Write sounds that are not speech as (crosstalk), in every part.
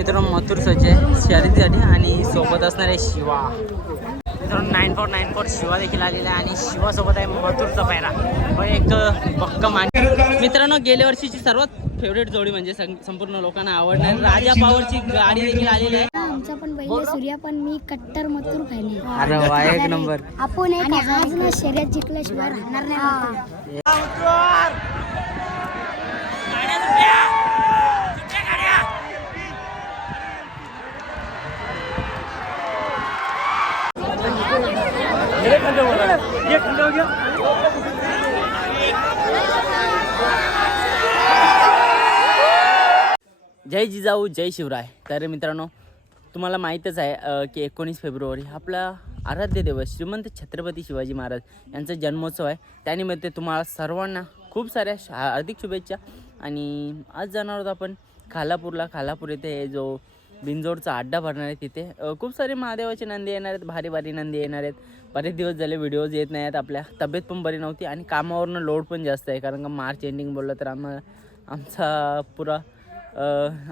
मित्रांनो मथुर सज्ज आहे शर्यतीसाठी आणि सोबत असणारे शिवा. मित्रांनो nine four nine four Shiva देखील आलेला आहे आणि शिवासोबत आहे मथुरचा पैरा हो एक बक्क मान मित्रांनो गेल्या वर्षीची सर्वात फेवरेट जोडी म्हणजे संपूर्ण लोकांना आवडणार राजा पावरची गाडी देखील आलेली आहे. आमचा पण सूर्या पण मी कट्टर मथुर फॅन अरे वा एक नंबर. आपण आज ना शर्यत जिंकल्याशिवाय राहणार नाही जय जिजाऊ जय शिवराय. तर मित्रांनो तुम्हाला माहीतच आहे की एकोणीस फेब्रुवारी आपला आराध्य दिवस श्रीमंत छत्रपती शिवाजी महाराज यांचा जन्मोत्सव आहे. त्यानिमित्त तुम्हाला सर्वांना खूप साऱ्या शा- हार्दिक शुभेच्छा. आणि आज जाणार आहोत आपण खालापूरला. खालापूर येथे जो बिंजोडचा अड्डा भरणार आहे तिथे. खूप सारे महादेवाचे नंदी येणार आहेत भारी भारी नंदी येणार आहेत. बरेच दिवस झाले व्हिडिओज येत नाही आहेत आपल्या तब्येत पण बरी नव्हती आणि कामावरनं लोड पण जास्त आहे कारण का मार्च एंडिंग बोललं तर आम्हाला आमचा पुरा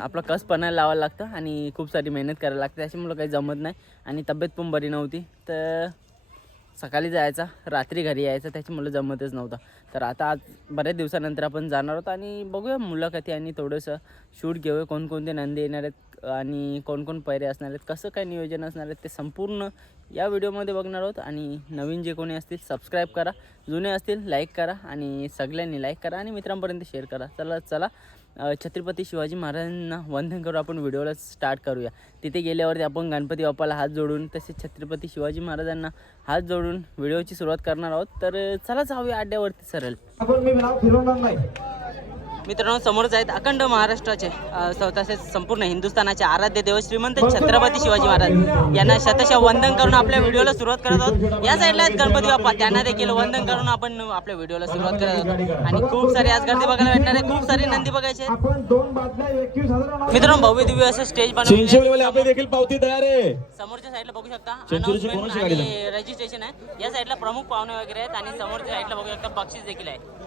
आपला कस पणाला लावायला लागतं आणि खूप सारी मेहनत करायला लागते त्याच्यामुळं काही जमत नाही आणि तब्येत पण बरी नव्हती. तर सकाळी जायचा रात्री घरी यायचं त्याच्यामुळं जमतच नव्हतं. तर आता आज बऱ्याच दिवसानंतर आपण जाणार आहोत आणि बघूया मुलाखती आणि थोडंसं शूट घेऊया. कोणकोणते नंदी येणार आहेत आणि कोणकोण पैरे असणार आहेत कसं काय नियोजन असणार आहेत ते संपूर्ण या व्हिडिओमध्ये बघणार आहोत. आणि नवीन जे कोणी असतील सबस्क्राईब करा. जुने असतील लाईक करा. आणि सगळ्यांनी लाईक करा आणि मित्रांपर्यंत शेअर करा. चला चला. छत्रपती शिवाजी महाराजांना वंदन करू आपण व्हिडिओला स्टार्ट करूया. तिथे गेल्यावरती आपण गणपती बाप्पाला हात जोडून तसेच छत्रपती शिवाजी महाराजांना हात जोडून व्हिडिओची सुरुवात करणार आहोत. तर चला जाऊया अड्ड्यावरती सरळ. आपण मी नाव फिरवणार नाही. मित्रांनो समोरच आहेत अखंड महाराष्ट्राचे तसेच संपूर्ण हिंदुस्थानाचे आराध्य देव श्रीमंत छत्रपती शिवाजी महाराज. यांना शतशः वंदन करून आपल्या व्हिडिओला सुरुवात करत आहोत. या साईडला आहेत गणपती बाप्पा. त्यांना देखील वंदन करून आपण आपल्या व्हिडिओला सुरुवात करत आहोत. आणि खूप सारी आज गर्दी बघायला भेटणार आहे. खूप सारे नंदी बघायचे मित्रांनो भव्य दिव्य असं स्टेज बनवलं आपले देखील पावती तयार आहे. समोरच्या साईडला बघू शकता. आणि रजिस्ट्रेशन आहे. या साईडला प्रमुख पाहुणे वगैरे आहेत आणि समोरच्या साईडला बघू शकता बक्षीस देखील आहे.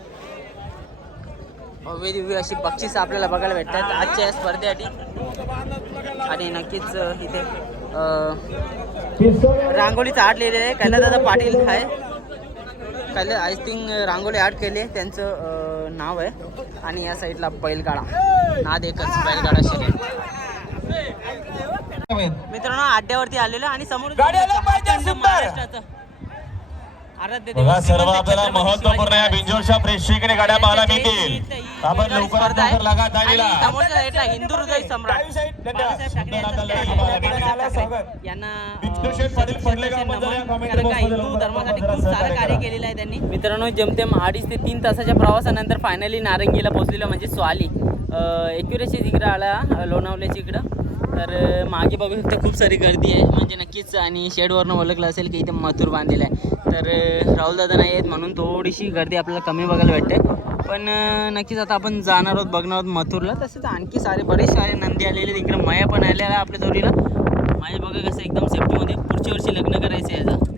दिव्य अशी बक्षीस आपल्याला बघायला भेटतात. आजच्या या स्पर्धेसाठी. आणि नक्कीच इथे रांगोळीचं आर्ट लिहिलेलं आहे. कैलादादा पाटील आहे. Kaila I think rangoli art केली आहे. त्यांचं नाव आहे. आणि या साईडला बैलगाडा. नाद एकच बैलगाडा शर्यत मित्रांनो अड्ड्यावरती आलेलो आणि समोर महाराष्ट्राचं बघा सर्व आपल्याला महत्त्वपूर्ण या बिंजोरच्या प्रेक्षेकडे गाड्या पाहायला मिळतील. आपण लवकरात. लवकर लागा हिंदू हृदय सम्राट यांना त्यांनी. मित्रांनो जमतेम अडीच ते तीन तासाच्या प्रवासानंतर फायनली नारंगीला पोहोचलेलं म्हणजे स्वाली. एक्युरेसी तिकडं आला लोणावल्याच्या इकडं. तर मागे बघू शकता खूप सारी गर्दी आहे. म्हणजे नक्कीच आणि शेडवरनं ओळखलं असेल की इथे मथुर बांधलेलं आहे. तर राहुल दादा नाही आहेत म्हणून थोडीशी गर्दी आपल्याला कमी बघायला भेटते. पण नक्कीच आता आपण जाणार आहोत बघणार आहोत मथुरला. तसेच आणखी सारे बरेच सारे नंदी आलेले तिकडे मया पण आलेला आहे आपल्या जोडीला. माझ्या बघा कसं एकदम सेफ्टीमध्ये पुढच्या वर्षी लग्न करायचं आहे याचं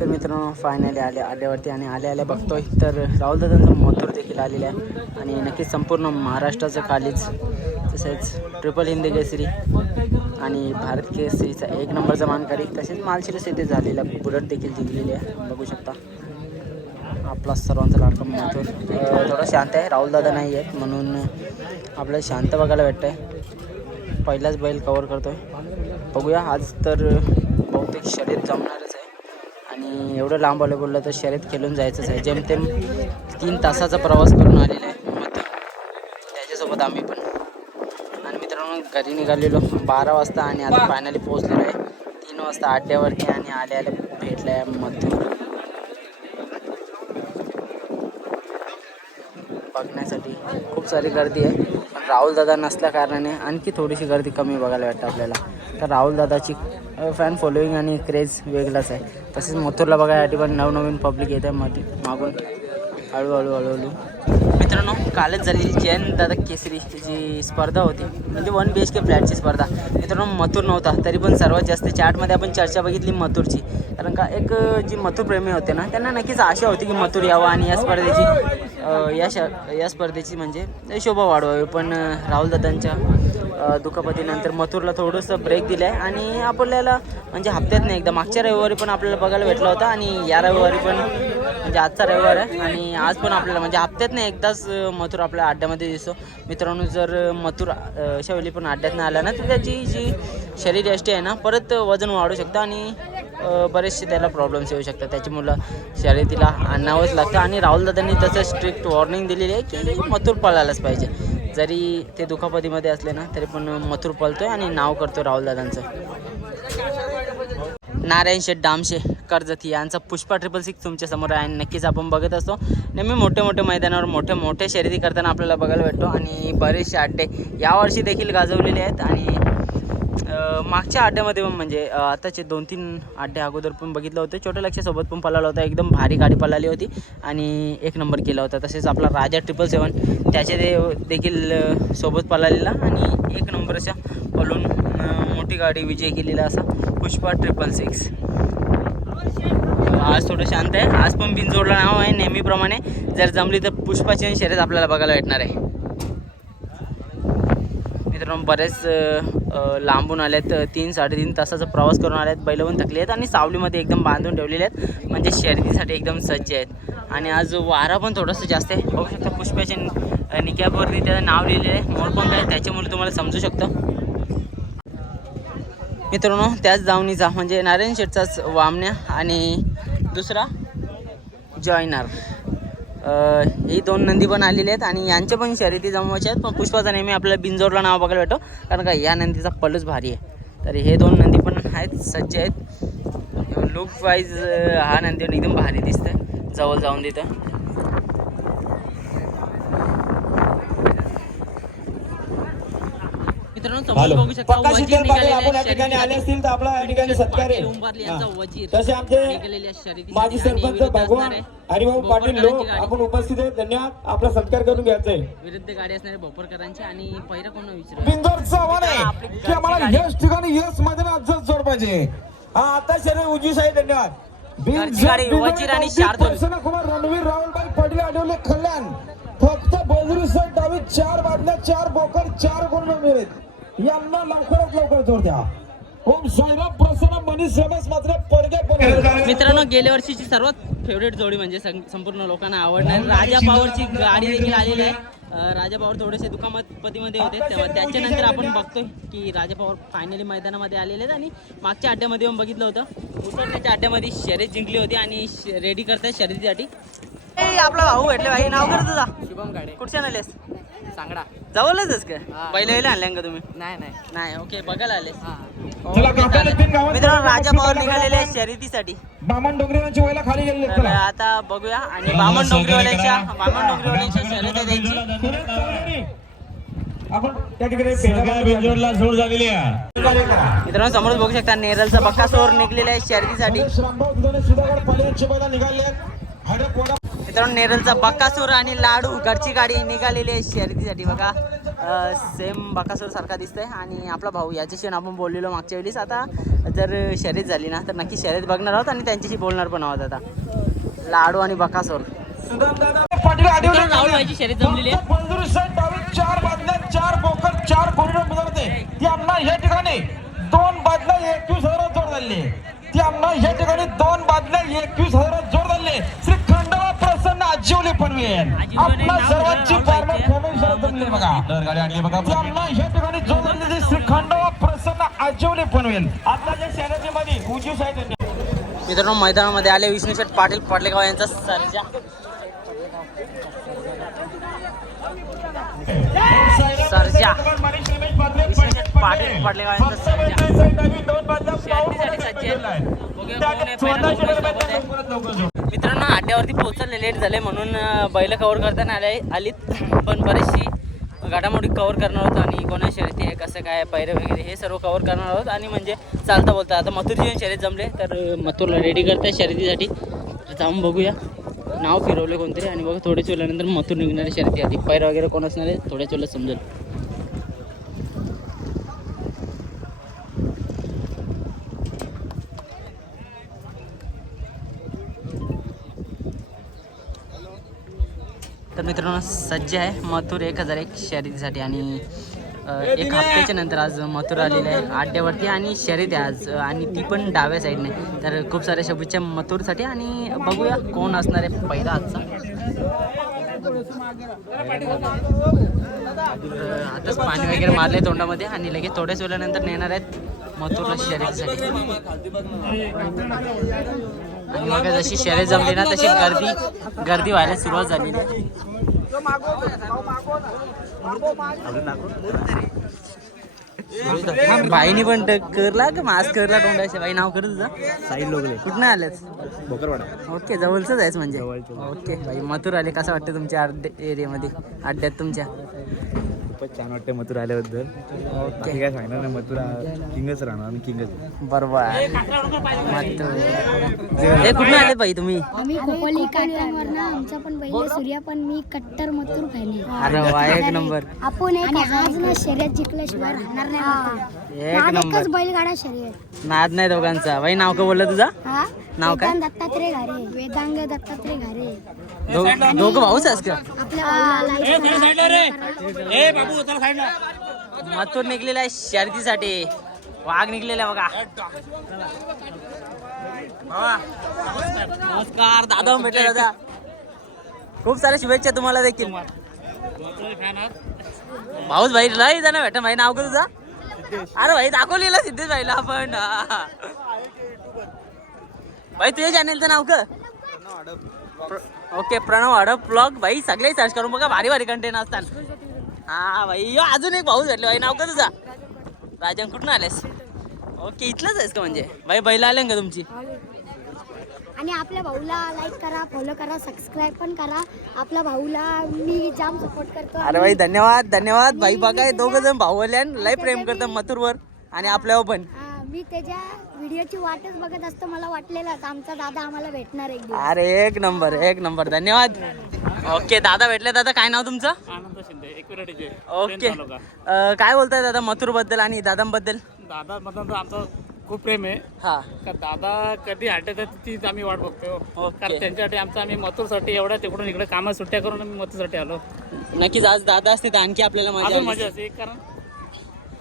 तर मित्रांनो फायनली आले आल्यावरती आणि आले आल्या बघतोय. तर राहुल दादांचं मथुर देखील आलेला आहे. आणि नक्कीच संपूर्ण महाराष्ट्राचं खालीच. तसेच ट्रिपल हिंदी केसरी आणि भारत केसरीचा एक नंबरचा मानकरी तसेच मालशिरस येथे झालेला बुलट देखील जिंकलेली आहे. बघू शकता. आपला सर्वांचा लाडका मथुर थोडा शांत आहे. राहुल दादा नाही आहेत म्हणून आपल्याला शांत बघायला भेटतं आहे पहिलाच बैल कवर करतो आहे बघूया. आज तर बहुतेक शर्यत जमणारच आहे. आणि एवढं लांब आलं बोललं तर शर्यत खेळून जायचंच आहे. जेमतेम तीन तासाचा प्रवास करून आलेला आहे. मग त्याच्यासोबत आम्ही मग घरी निघालेलो. बारा वाजता आणि आता फायनली पोहोचलेलो आहे. तीन वाजता आड्यावरती आणि आले आले भेटलं आहे मथुर बघण्यासाठी खूप सारी गर्दी आहे. पण राहुल दादा नसल्या कारणाने आणखी थोडीशी गर्दी कमी बघायला भेटते आपल्याला. तर राहुल दादाची फॅन फॉलोईंग आणि क्रेज वेगळाच आहे. तसेच मथुरला बघायसाठी पण नवनवीन पब्लिक येत आहे. मध्ये मागून हळूहळू हळूहळू. कालच झालेली जैन दादा केसरी जी स्पर्धा होती म्हणजे वन बी एच के फ्लॅटची स्पर्धा. मित्रांनो मथुर नव्हता तरी पण सर्वात जास्त चार्टमध्ये आपण चर्चा बघितली मथुरची. कारण का एक जी मथुर प्रेमी होते ना त्यांना नक्कीच आशा होती की मथुर यावं आणि या स्पर्धेची या श या स्पर्धेची म्हणजे शोभा वाढवावी. पण राहुल राहुलदादांच्या दुखापतीनंतर मथुरला थोडंसं ब्रेक दिलं आहे आणि आपल्याला म्हणजे हप्त्यात नाही एकदा मागच्या रविवारी पण आपल्याला बघायला भेटला होता आणि या रविवारी पण म्हणजे आजचा रविवार आहे आणि आज पण आपल्याला म्हणजे हप्त्यात नाही एकदाच मथुर आपल्या अड्ड्यामध्ये दिसतो. मित्रांनो जर मथुर अ, अशा वेळी पण अड्ड्यात नाही आला ना तर त्याची जी शरीरयष्टी आहे ना परत वजन वाढू शकतं आणि बरेचसे त्याला प्रॉब्लेम्स येऊ शकतात. त्याच्यामुळं शर्यतीला आणावंच लागतं आणि राहुलदादांनी तसं स्ट्रिक्ट वॉर्निंग दिलेली आहे की मथुर पळायलाच पाहिजे. जरी ते दुखापतीमध्ये असले ना तरी पण मथुर पळतोय आणि नाव करतो राहुलदादांचं नारायण शेठ डामशे. कर्जत यांचा पुष्पा ट्रिपल सिक्स तुमच्यासमोर आहे. आणि नक्कीच आपण बघत असतो. नेहमी मोठे मोठे मैदानावर मोठे मोठे शर्यती करताना आपल्याला बघायला भेटतो. आणि बरेचसे अड्डे यावर्षी देखील गाजवलेले आहेत. आणि मागच्या अड्ड्यामध्ये पण म्हणजे आताचे दोन तीन अड्डे अगोदर पण बघितलं होतं. छोट्या लक्षासोबत पण पळाला होता. एकदम भारी गाडी पळाली होती. आणि एक नंबर केला होता. तसेच आपला राजा ट्रिपल सेवन त्याचे दे देखील सोबत पळालेला. आणि एक नंबरच्या पळून मोठी गाडी विजय केलेला असा पुष्पा ट्रिपल सिक्स आज थोडं शांत आहे. आज पण बिनजोडला नाव आहे नेहमीप्रमाणे. जर जमली तर पुष्पाची आणि शर्यत आपल्याला बघायला भेटणार आहे. मित्रांनो बरेच लांबून आलेत. अ, तीन साडेतीन तासाचा प्रवास करून आले आहेत बैल पण थकले आहेत आणि सावलीमध्ये एकदम बांधून ठेवलेले आहेत. म्हणजे शर्यतीसाठी एकदम सज्ज आहेत. आणि आज वारा पण थोडंसं जास्त आहे. बघू शकता पुष्पाच्या निकॅपवरती त्याचं नाव लिहिलेलं आहे. मोर पण काय त्याच्यामुळे तुम्हाला समजू शकतं. मित्रांनो त्याच दावणीचा म्हणजे नारायण शेठचाच वामण्या आणि दुसरा? जॉयनर ही दोन नंदी पण आलेले आहेत आणि यांच्या पण शर्यती जमवायच्या आहेत. पण पुष्पाचा नेहमी आपल्याला बिंजोरला नाव बघायला भेटतो. कारण का या नंदीचा पलच भारी आहे. तर हे दोन नंदी पण आहेत सज्ज आहेत. लुक वाईज हा नंदी पण एकदम भारी दिसतंय. जवळ जाऊन देतं मित्रांनो समोर बघू शकता पक्का वजीर सिद्धार्थ पाटील आपण या ठिकाणी आले. असतील तर आपला या ठिकाणी सत्कार पाटील उंबारले यांचा आहे वजीर तसे आमचे माजी सरपंच भगवान हरिभाऊ पाटील लोक. आपण उपस्थित आहेत. धन्यवाद. आपला सत्कार करून घ्यायचा आहे. विरुद्ध गाडी असणारे भोपरकरांची आणि पहिला कोण विचारू आपली आहे. की आम्हाला. यश ठिकाणी यशमध्ये आजच जोड पाहिजे. हा आता शरीर उजवी साहेब धन्यवाद. वजीर आणि शार्दूल. कुमार रणवीर राहुलबाई पडले आठवले कल्याण. फक्त बजरी सर डावी चार बादल्या चार बोकर चार गुण मिळेल. यांना लवकरात लवकर जोड द्या. ओम साईराम प्रसन्न मनीष रमेश मात्र पडगे पण मित्रांनो गेल्या वर्षीची सर्वात फेवरेट जोडी म्हणजे संपूर्ण लोकांना आवडणार राजा पॉवरची गाडी देखील आलेली आहे. राजा पॉवर थोडेसे दुखापतीमध्ये होते तेव्हा त्याच्यानंतर आपण बघतोय की राजा पॉवर फायनली मैदानामध्ये आलेले आहेत आणि मागच्या अड्ड्यामध्ये पण बघितलं होतं. उतरण्याच्या अड्ड्यामध्ये शर्यत जिंकली होती आणि रेडी करतायत शर्यतीसाठी. आपला भाऊ भेटले भाई नाव कर तुझा. शुभम गाडे. कुठच्या आलेस सांगडा. जवळच का पहिले वेळेला आणल्या का तुम्ही? नाही नाही. नाही ओके बघायला गावात मित्रांनो राजा पॉवर बघा. निघालेले आहेत शर्यतीसाठी. बामण डोंगरे यांची वयला खाली चला. आता बघूया. आणि बामण डोंगरीवाल्यांच्या बामण डोंगरीवाल्यांच्या शर्यत आहे त्यांची सुरेश चौधरी. आपण त्या ठिकाणी सगळ्या बिंजोडला जोड झालेली आहे. मित्रांनो समोर बघू शकता नेरलचा बक्कासोर निघलेला आहे शर्यतीसाठी. मित्रांनो नेरलचा बक्कासूर आणि लाडू घरची गाडी निघालेली आहे शर्यतीसाठी बघा. सेम बक्कासूर सारखा दिसतंय आणि आपला भाऊ याच्याशी आपण बोललेलो मागच्या वेळेस. आता जर शर्यत झाली ना तर नक्की शर्यत बघणार आहोत आणि त्यांच्याशी बोलणार पण आहोत आता. लाडू आणि बकासूर. राहुल भाईची शर्यत जमलेली आहे. चार बादल्या चार बोकर चार कोरिडोर मिळवते ती आम्हाला या ठिकाणी दोन बादल्या एकवीस हजारात जोड झाले ती आम्हाला या ठिकाणी दोन बादल्या एकवीस हजारात जोड झाले. श्री खंडवा प्रसन्न आजीवले पनवेल. नाव सर्वांची जमली बघा. तर गाडी आणली बघा ती आम्हाला या ठिकाणी झालेली श्री खंडवा प्रसन्न आजीवले पनवेल. शर्यतीमध्ये उजीव साहेब मित्रांनो मैदानामध्ये आले विष्णू शेठ पाटील पाटलेगाव यांचा सर्जा. सर्जा. पाटील. मित्रांनो अड्ड्यावरती पोहोचायला लेट झाले म्हणून बैल कव्हर करताना आले आलीत. पण बरीचशी घडामोडी कव्हर करणार आहोत आणि कोणा शर्यती आहे कसं काय पैरे वगैरे हे सर्व कव्हर करणार आहोत. आणि म्हणजे चालता बोलता आता मथुरची शर्यत जमले तर मथुरला रेडी करताय शर्यतीसाठी. तर जाऊन बघूया. नाव फिरवलं कोणतरी आणि बघा थोड्याच वेळानंतर मथुर निघणारे शर्यती आधी. पैर वगैरे कोण असणार आहे? थोड्याच वेळात समजेल. तर मित्रांनो सज्ज आहे. मथुर एक हजार एक शर्यतीसाठी आणि एक हप्त्याच्या नंतर आज मथुर आलेलं आहे आड्यावरती आणि शर्यत आहे आज. आणि ती पण डाव्या साईडने तर खूप साऱ्या शुभेच्छा मथुरसाठी आणि बघूया कोण असणार आहे पहिला आजचा. आताच पाणी वगैरे मारले तोंडामध्ये आणि लगेच थोड्याच वेळानंतर नेणार आहेत मथुरला शर्यतीसाठी. आणि मग जशी शर्यत जमली ना तशी गर्दी गर्दी व्हायला सुरुवात झालेली आहे बाईनी पण करला का? मास्क करला तोंडाचे बाई नाव कर तुझं साई लोगले. कुठनं आलेच ओके जवळच जायचं म्हणजे. ओके बाई मथुर आले. कसं वाटतं तुमच्या अड्डे एरियामध्ये अड्ड्यात तुमच्या? खूपच छान वाटते मथुरा आल्याबद्दल. बाकी काय सांगणार नाही मथुरा किंगच राहणार आम्ही किंगच. बरोबर. मथुर हे कुठनं आले बाई तुम्ही? आम्ही खोपोली काट्यांवरनं आमचा पण बैल सूर्या पण मी कट्टर मथुर फॅन अरे वा एक नंबर. आपण एक आज ना शर्यत जिंकल्याशिवाय राहणार नाही एक आज नंबर. एकच बैलगाडा शर्यत. नाद नाही दोघांचा. बाई नाव का बोललं तुझा? हा? नाव काय? वेदांत दत्तात्रय घारे. वेदांग दत्तात्रय घारे. दो- दोघं भाऊच आहेस का? आपल्या. मथुर निघलेला आहे शर्यतीसाठी वाघ निघलेला आहे बघा. भावा, नमस्कार दादा भेटले दादा. खूप साऱ्या शुभेच्छा तुम्हाला देखील. भाऊच भाई लय जण भेटा भाई नाव का तुझा? अरे भाई दाखवलेलं सिद्धेश भाईला आपण. भाई तुझ्या चॅनेलचं नाव का प्र- ओके प्रणव हडप ब्लॉग भाई सगळे सर्च करून बघा भारी भारी कंटेंट असतात. हा भाई यो अजून एक भाऊ भेटले भाई नाव का तुझा. राजन कुठून आलेस? ओके इथलंच आहेस का म्हणजे? भाई बैला आले का तुमची? आणि आपल्या भाऊला लाईक करा फॉलो करा सबस्क्राईब पण करा. आपल्या भाऊला मी जाम सपोर्ट करतो. अरे भाई धन्यवाद धन्यवाद. भाई बघा दोघ जण भाऊ आले लय प्रेम करतात मथुरवर आणि आपल्यावर पण. हा, मी त्याच्या व्हिडिओची वाटच बघत असतो. मला वाटलेलं आमचा दादा आम्हाला भेटणार एक दिवस. अरे एक नंबर एक नंबर. धन्यवाद. ओके दादा भेटले. दादा काय नाव तुमचं? आनंद शिंदे एकविराटीचे ओके. अं, काय बोलताय दादा मथुरबद्दल आणि दादांबद्दल? दादा मधून तर आमचं खूप प्रेम आहे. हा. का दादा कधी हटतात तीच आम्ही वाट बघतो ओके. कारण त्यांच्यासाठी आमचं आम्ही मथुरसाठी एवढा तिकडून इकडे कामात सुट्ट्या करून आम्ही मथुरसाठी आलो. नक्कीच आज दादा असते तर आणखी आपल्याला मजा अजून आली मजा असती. असते कारण?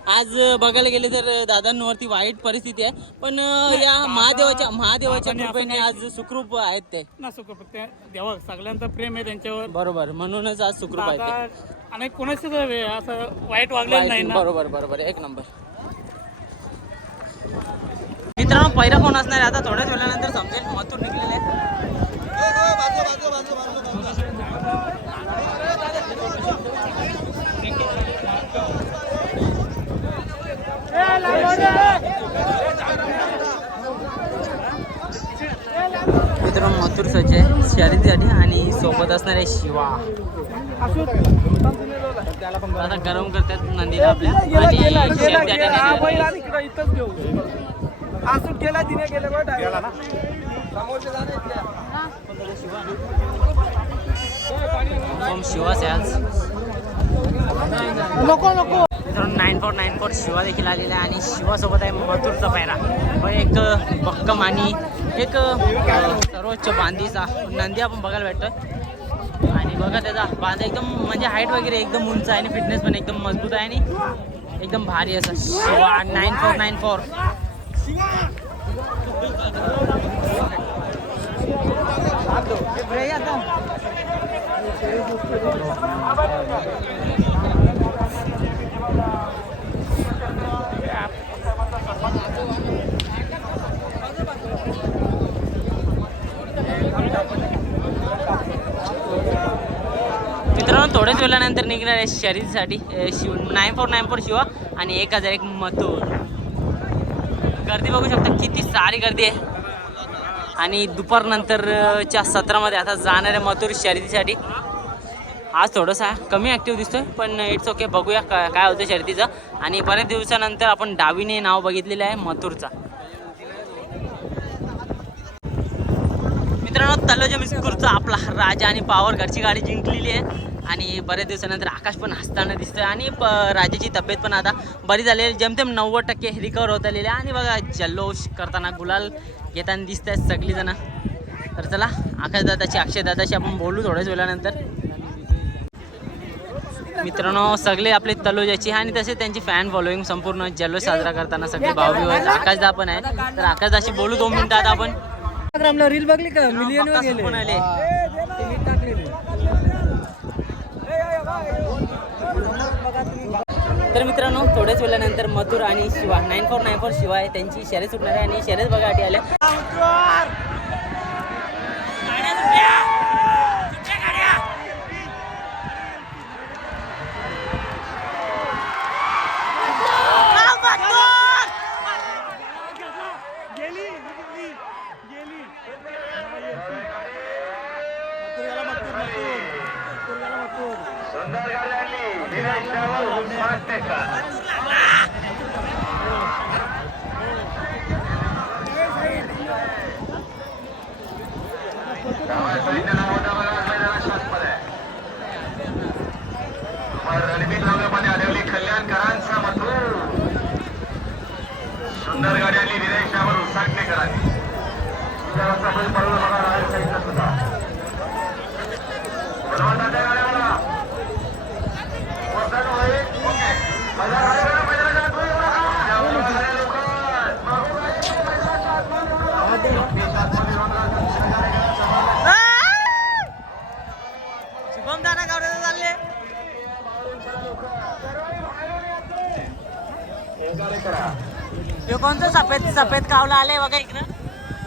आज अं, बघायला गेले तर अं, दादांवरती वाईट परिस्थिती आहे. पण अं, या महादेवाच्या महादेवाच्या आपण- कृपेने आज सुखरूप आहेत ते. ना सुख ते देवा सगळ्यांचं प्रेम आहे त्यांच्यावर. बरोबर म्हणूनच आज सुखरूप आहेत दादा ते. आणि कोणाच असं वाईट वागलेलं नाही ना? बरोबर बरोबर. एक नंबर. मित्रांनो पहिला कोण असणार आहे? आता थोड्याच वेळानंतर समजेल मथुर निघलेले आहे. मित्रांनो मथुर सज्ज आहे शर्यतीसाठी आणि सोबत असणार आहे शिवा. आता गरम करतात नंदीला आपल्या. आणि निघालेले आहेत. ओम शिवास आहे आज मित्रांनो nine four nine four Shiva देखील आलेला आहे आणि शिवासोबत आहे मथुरचा पायरा. व एक भक्कम आणि एक सर्वोच्च बांधीचा. नंदी आपण बघायला भेटतो आणि बघा त्याचा बांधा एकदम म्हणजे हाईट वगैरे एकदम उंच आहे आणि फिटनेस पण एकदम मजबूत आहे आणि एकदम भारी असं. Shiva nine four nine four मित्रांनो थोड्याच वेळानंतर निघणार आहे शरीरसाठी Shiv nine four nine four Shiva आणि एक हजार एक मथुर. गर्दी बघू शकता किती सारी गर्दी आहे. आणि दुपारनंतरच्या सत्रामध्ये आता जाणार आहे मथुर शर्यतीसाठी. आज थोडंसं कमी ॲक्टिव्ह दिसतोय पण इट्स ओके बघूया काय काय होतं शर्यतीचं. आणि बऱ्याच दिवसानंतर आपण डावीने नाव बघितलेलं आहे मथुरचा. मित्रांनो तलोजा मिस्कूरचा आपला राजा आणि पावर घरची गाडी जिंकलेली आहे. आणि बऱ्याच दिवसानंतर आकाश पण हसताना दिसतोय आणि प राजाची तब्येत पण आता बरी झाली आहे. जेमतेम नव्वद टक्के रिकवर होत आलेली आहे. आणि बघा जल्लोष करताना गुलाल घेताना दिसत आहेत सगळीजणं. तर चला आकाश दादाची अक्षय दादाशी आपण बोलू थोड्याच वेळानंतर. मित्रांनो सगळे आपले तलोजाची आणि तसे त्यांची फॅन फॉलोईंग संपूर्ण जल्लोष साजरा करताना सगळे भाऊ आहेत. आकाशदा पण आहे. तर आकाशदाशी बोलू दोन मिनिटात आपण. रील बघली का? मिलियन पण आले. तर मित्रांनो थोड्याच वेळानंतर मथुर आणि Shiva nine four nine four शिवाय त्यांची शर्यत सुटणार आहे आणि शर्यत बघा आधी आल्या. सुंदर गाड्यांनी निदेशावर उसाटणे करावी बलवंताच्या गाड्या बघा. वरदान होईल. ओके. मैदान खाली करा, मैदानाच्या आत होईल बघा. या बरोबर गाड्या लवकर. मागून गाडी, मैदानाच्या आतमध्ये बघा. तीस आतमध्ये रोडला शुभम दादा गावडे चालले ह्यो कोणतं सफेद सफेद कावला आलंय बघा इकडं?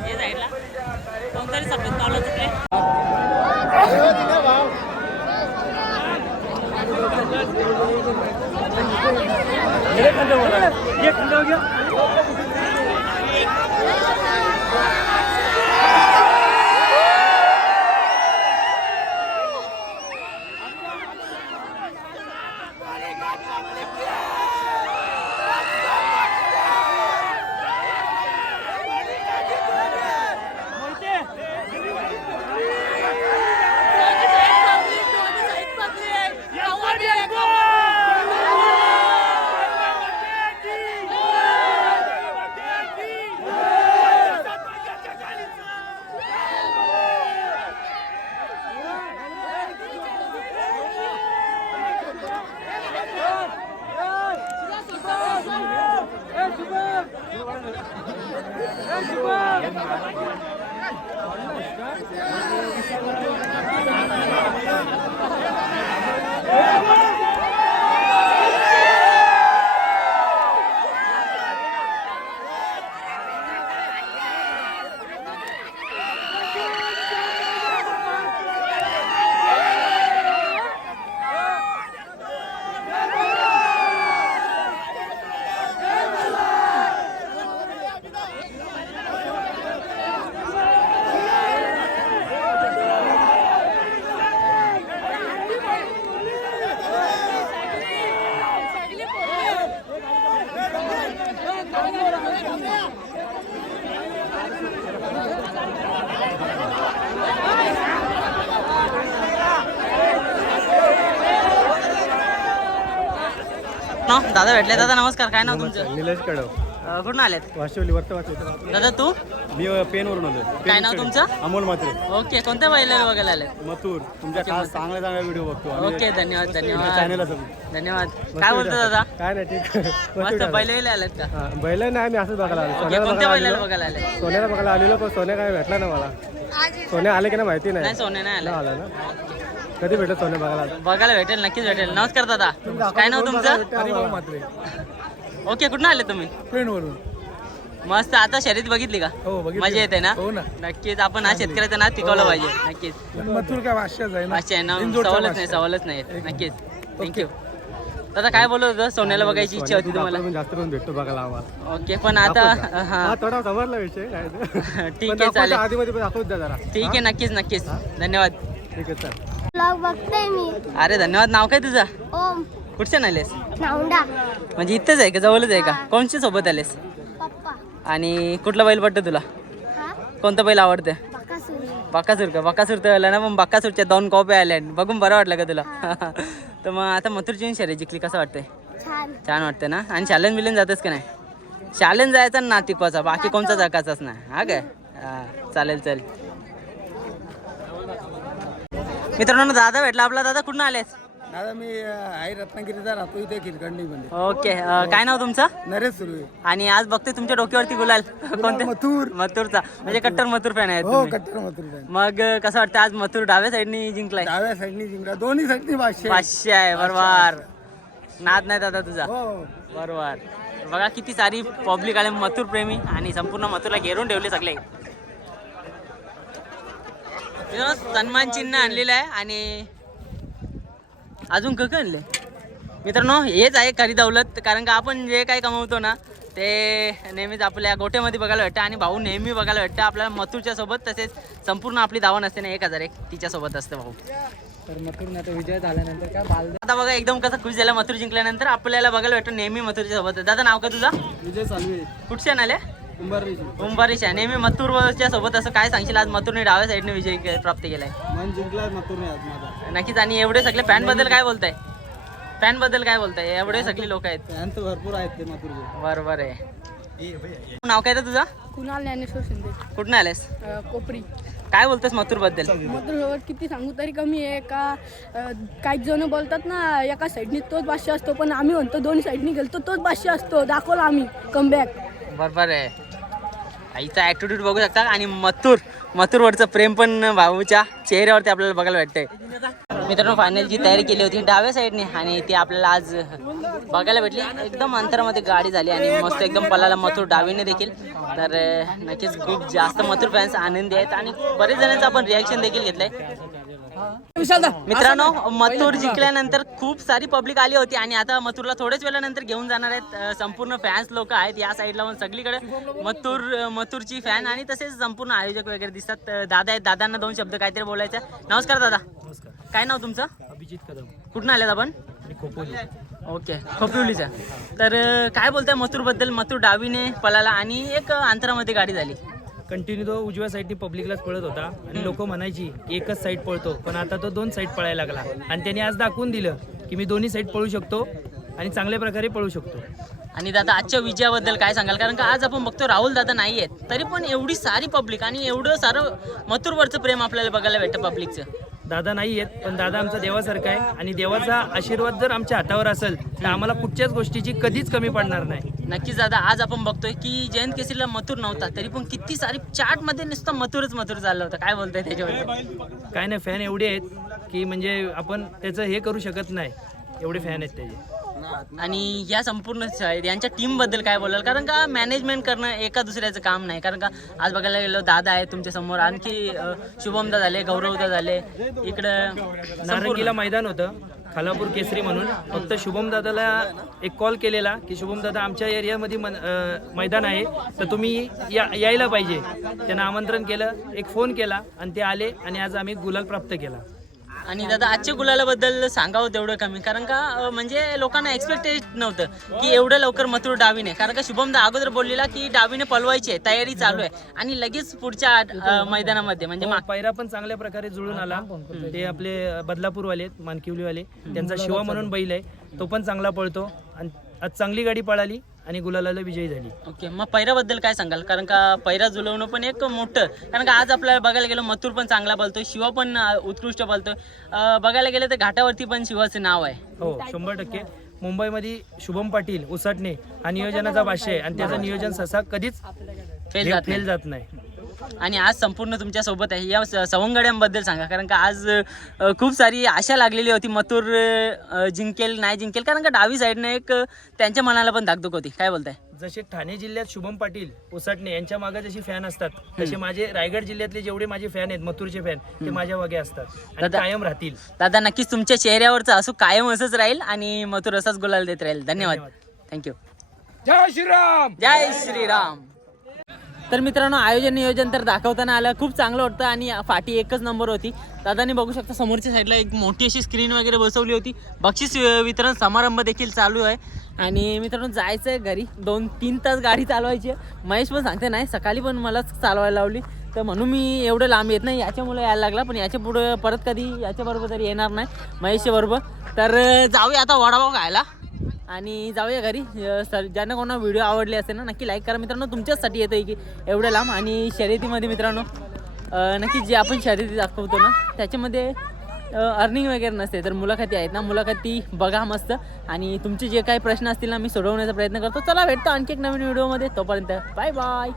हे जायला कोणतरी सफेद कावला तिकडे ना दादा भेटले. दादा नमस्कार. काय नाव तुमचं? निलेश कडव. अं, कुठून आलेत? वाशिवली वर्त वाशिवली. दादा तू? मी पेनवरून आलो काय नाव तुमचं? अमोल मात्रे ओके कोणत्या बैलाला बघायला आलेत? मथुर. तुमच्या खास चांगल्या चांगल्या व्हिडिओ बघतो. ओके धन्यवाद धन्यवाद. चॅनलला सगळं. धन्यवाद. काय बोलतो दादा? काय नाही ठीक. (laughs) मस्त बैल बैल आलेत का? बैल नाही आम्ही असंच बघायला आलो. ओके कोणत्या बघायला बैलाला आलेलो. बघायला आले सोन्याला बघायला आलेलो पण सोन्या काय भेटला ना मला. सोन्या आले की नाही माहिती नाही. नाही सोने नाही नाही आले आला ना कधी भेटत सोन्या बघायला? बघायला भेटेल नक्कीच भेटेल. नमस्कार दादा. काय नाव तुमचं? ओके कुठून आले तुम्ही? मस्त आता शर्यत बघितली का? हो. मजा येते ना? हो ना. नक्कीच आपण हा शेतकऱ्याचं नाव टिकवलं पाहिजे नक्कीच. मथुर काय वाश्याच आहे पाचशे आहे ना? सवालच नाही सवालच नाही नक्कीच. थँक्यू दादा काय बोलत होतं? सोन्याला बघायची इच्छा होती तुम्हाला? जास्त करून भेटतो बघायला आम्हाला. ओके पण आता हा. हा थोडा समजला विषय. (laughs) ठीक आहे चालेल. ठीक आहे नक्कीच नक्कीच. धन्यवाद. ठीक आहे सर ब्लॉग बघते मी. अरे धन्यवाद. नाव काय तुझं? ओम. कुठच्या आलेस नावंडा. म्हणजे इथंच आहे का? जवळच आहे का? कोणच्या सोबत आलेस? पप्पा. आणि कुठला बैल पडतं तुला? हा? कोणता बैल आवडतं? बकासूर. का? बक्कासूर तर आला ना पण बक्कासूरच्या दोन कॉप्या आल्या बघून बरं वाटलं का तुला? (laughs) तर मग आता मथुरची शर्यत जिंकली कसं वाटतंय? छान. छान वाटतं ना? आणि शालन बिलन जातच का नाही? शालन जायचा ना नातिकवाचा? बाकी कोणचा जकाचाच नाही. हा काय? हा चालेल चल मित्रांनो दादा भेटला. आपला दादा कुठून आलेस दादा मी आई रत्नागिरीचा राहतो इथे किरकंडीमध्ये ओके अं, काय नाव तुमचं? नरेश सुरू आणि आज बघतोय तुमच्या डोक्यावरती गुलाल. कोणत्या मथुर. मथुरचा. म्हणजे कट्टर मथुर फॅन आहे हो कट्टर मथुर fan. मग अं, कसं वाटतं आज मथुर डाव्या साईडनी जिंकलाय? डाव्या साईडनी जिंकला. दोन्ही साईडनी पाचशे. पाचशे आहे बरोबर. नाद नाही दादा तुझा. हो. बरोबर. बघा किती सारी पब्लिक आले मथुर प्रेमी. आणि संपूर्ण मथुरला घेरून ठेवले सगळे. सन्मान चिन्ह आणलेलं आहे आणि अजून कक आणले? मित्रांनो हेच आहे खरी दौलत कारण का आपण जे काही कमवतो ना ते नेहमीच आपल्या गोट्यामध्ये बघायला भेटतं आणि भाऊ नेहमी बघायला भेटतं. आपल्याला मथुरच्या सोबत तसेच संपूर्ण आपली दावा नसते ना एक हजार एक तिच्यासोबत असते भाऊ. तर मथुर आता विजय झाल्यानंतर काय बाल आता बघा एकदम कसं खुश झाला मथुर जिंकल्यानंतर. आपल्याला बघायला भेटतं नेहमी मथुरच्या सोबत. दादा नाव का तुझा? विजय चालू कुठच्या आले कुंभार उंबारीच्या नेहमी मथुरच्या सोबत असं काय सांगशील? आज मथुरने डाव्या साईडने विजय के- प्राप्त केलाय. मन जिंकला मथुरने आज माझा. नक्कीच. आणि एवढे सगळे फॅनबद्दल काय बोलताय? फॅनबद्दल काय बोलताय? एवढे सगळे लोक आहेत. फॅन तर भरपूर आहेत ते मथुरचे. बरोबर आहे. नाव काय रे तुझं? कुणाल ज्ञानेश्वर शिंदे. कुठून आलेस? अ, कोपरी. काय बोलतोस मथुरबद्दल? मधुरसोबत किती सांगू तरी कमी आहे. का अ, काही जण बोलतात ना एका साईडनी तोच भाष्य असतो पण आम्ही म्हणतो दोन्ही साईडनी गेलतो तोच भाष्य असतो. दाखवला आम्ही. कमबॅक बरोबर आहे. आईचा ॲटिट्यूड बघू शकता आणि मथुर मथुरवरचं प्रेम पण भाऊच्या चेहऱ्यावरती आपल्याला बघायला भेटतंय. मित्रांनो फायनलची तयारी केली होती डाव्या साईडने आणि ती आपल्याला आज बघायला भेटली. एकदम अंतरामध्ये गाडी झाली आणि मस्त एकदम पलाला मथुर डावीने देखील. तर नक्कीच खूप जास्त मथुर फॅन्स आनंदी आहेत आणि बरेच जणांचं आपण रिॲक्शन देखील घेतलं आहे मित्रांनो मथुर जिंकल्यानंतर खूप सारी पब्लिक आली होती आणि आता मथुरला थोड्याच वेळानंतर घेऊन जाणार आहेत संपूर्ण फॅन्स लोक आहेत या साईडला सगळीकडे. मथुर मथुरची फॅन आणि तसेच संपूर्ण आयोजक वगैरे दिसतात. दादा आहेत दादांना दोन शब्द काहीतरी बोलायचं. नमस्कार दादा. काय नाव तुमचं? अभिजित कदम. कुठून आल्यात आपण? खोपोली. ओके खोपिवलीचा तर काय बोलताय मथुरबद्दल? मथुर डावीने पळाला आणि एक अंतरामध्ये गाडी झाली. कंटिन्यू तो उजव्या साईडनी पब्लिकलाच पळत होता. आणि लोक म्हणायची एकच साईड पळतो. पण आता तो दोन साईड पळायला लागला. आणि त्याने आज दाखवून दिलं की मी दोन्ही साईड पळू शकतो आणि चांगल्या प्रकारे पळू शकतो. आणि दादा आजच्या विजयाबद्दल काय सांगाल? कारण का आज आपण बघतो राहुल दादा नाही आहेत तरी पण एवढी सारी पब्लिक आणि एवढं सारं मथुरवरचं प्रेम आपल्याला बघायला भेटतं पब्लिकचं दादा नाही आहेत पण दादा आमचा देवासारखा आहे. आणि देवाचा आशीर्वाद जर आमच्या हातावर असेल तर आम्हाला कुठच्याच गोष्टीची कधीच कमी पडणार नाही. नक्कीच दादा आज आपण बघतोय की जयंत केसरीला मथुर नव्हता तरी पण किती सारी चार्टमध्ये नुसतं मथुरच मथुर चाललं होतं. काय बोलताय त्याच्याबद्दल? काय नाही फॅन एवढे आहेत की म्हणजे आपण त्याचं हे करू शकत नाही. एवढे फॅन आहेत त्याचे. आणि या संपूर्ण यांच्या टीमबद्दल काय बोलाल? कारण का मॅनेजमेंट करणं एका दुसऱ्याचं काम नाही. कारण का आज बघायला गेलो दादा आहे तुमच्यासमोर. आणखी शुभमदा झाले गौरवदा झाले. इकडं नारंगीला मैदान होतं खालापूर केसरी म्हणून. फक्त शुभम दादाला एक कॉल केलेला की शुभम दादा आमच्या एरियामध्ये मैदान आहे. तर तुम्ही या यायला पाहिजे. त्यांना आमंत्रण केलं एक फोन केला आणि ते आले आणि आज आम्ही गुलाल प्राप्त केला. आणि दादा आजच्या गुलालाबद्दल सांगावं तेवढं कमी. कारण का म्हणजे लोकांना एक्सपेक्टेड नव्हतं की एवढं लवकर मथुर डावीने. कारण का शुभमदा अगोदर बोललेला की डावीने पलवायची आहे तयारी चालू आहे. आणि लगेच पुढच्या मैदानामध्ये म्हणजे मा- पायरा पण चांगल्या प्रकारे जुळून आला. ते आपले बदलापूरवाले मानकिवलीवाले त्यांचा शिवा म्हणून बैल आहे तो पण चांगला पळतो. आणि आज चांगली गाडी पळाली. आणि गुलालाला विजयी झाली. ओके मग पैराबद्दल काय सांगाल? कारण का पैरा जुलवणं पण एक मोठं कारण का आज आपल्याला बघायला गेलं मथुर पण चांगला बोलतोय शिवा पण उत्कृष्ट बोलतोय अ, बघायला गेलं तर घाटावरती पण शिवाचं नाव आहे. हो शंभर टक्के. मुंबईमध्ये शुभम पाटील उसाटणे हा नियोजनाचा भाष्य आहे आणि त्याचं नियोजन ससा कधीच फेल जात नाही. आणि आज संपूर्ण तुमच्यासोबत आहे. या स- सवंगड्यांबद्दल सांगा. कारण का आज खूप सारी आशा लागलेली होती. मथुर जिंकेल नाही जिंकेल. कारण का डावी साईडने एक त्यांच्या मनाला पण धाकधूक होती काय बोलताय? जसे ठाणे जिल्ह्यात शुभम पाटील उसाटणे यांच्या मागे जशी फॅन असतात तसे माझे रायगड जिल्ह्यातले जेवढे माझे फॅन आहेत मथुरचे फॅन ते माझ्या मागे असतात आणि दादा- कायम राहतील. दादा नक्कीच तुमच्या चेहऱ्यावरचं असू कायम असंच राहील आणि मथुर असाच गुलाल देत राहील. धन्यवाद. थँक्यू जय श्रीराम! जय श्रीराम. तर मित्रांनो आयोजन नियोजन तर दाखवताना आलं. खूप चांगलं होतं आणि फाटी एकच नंबर होती. दादानी बघू शकता समोरच्या साईडला एक मोठी अशी स्क्रीन वगैरे बसवली होती. बक्षीस वितरण समारंभ देखील चालू आहे. आणि मित्रांनो जायचं आहे घरी. दोन तीन तास गाडी चालवायची आहे. महेश पण सांगते नाही सकाळी पण मलाच चालवायला लावली. तर म्हणून मी एवढं लांब येत नाही. याच्यामुळे यायला लागला पण याच्या पुढं परत कधी याच्याबरोबर तरी येणार नाही. महेशच्या बरोबर. तर जाऊया आता वडापाव खायला. आणि जाऊया घरी. सर ज्यांना कोणा व्हिडिओ आवडले असेल ना नक्की लाईक करा. मित्रांनो तुमच्याचसाठी येतं की एवढं लांब आणि शर्यतीमध्ये मित्रांनो नक्की जे आपण शर्यती दाखवतो ना त्याच्यामध्ये अर्निंग वगैरे नसते. तर मुलाखती आहेत ना मुलाखती बघा मस्त. आणि तुमचे जे काही प्रश्न असतील ना मी सोडवण्याचा प्रयत्न करतो. चला भेटतो आणखी एक नवीन व्हिडिओमध्ये तोपर्यंत बाय बाय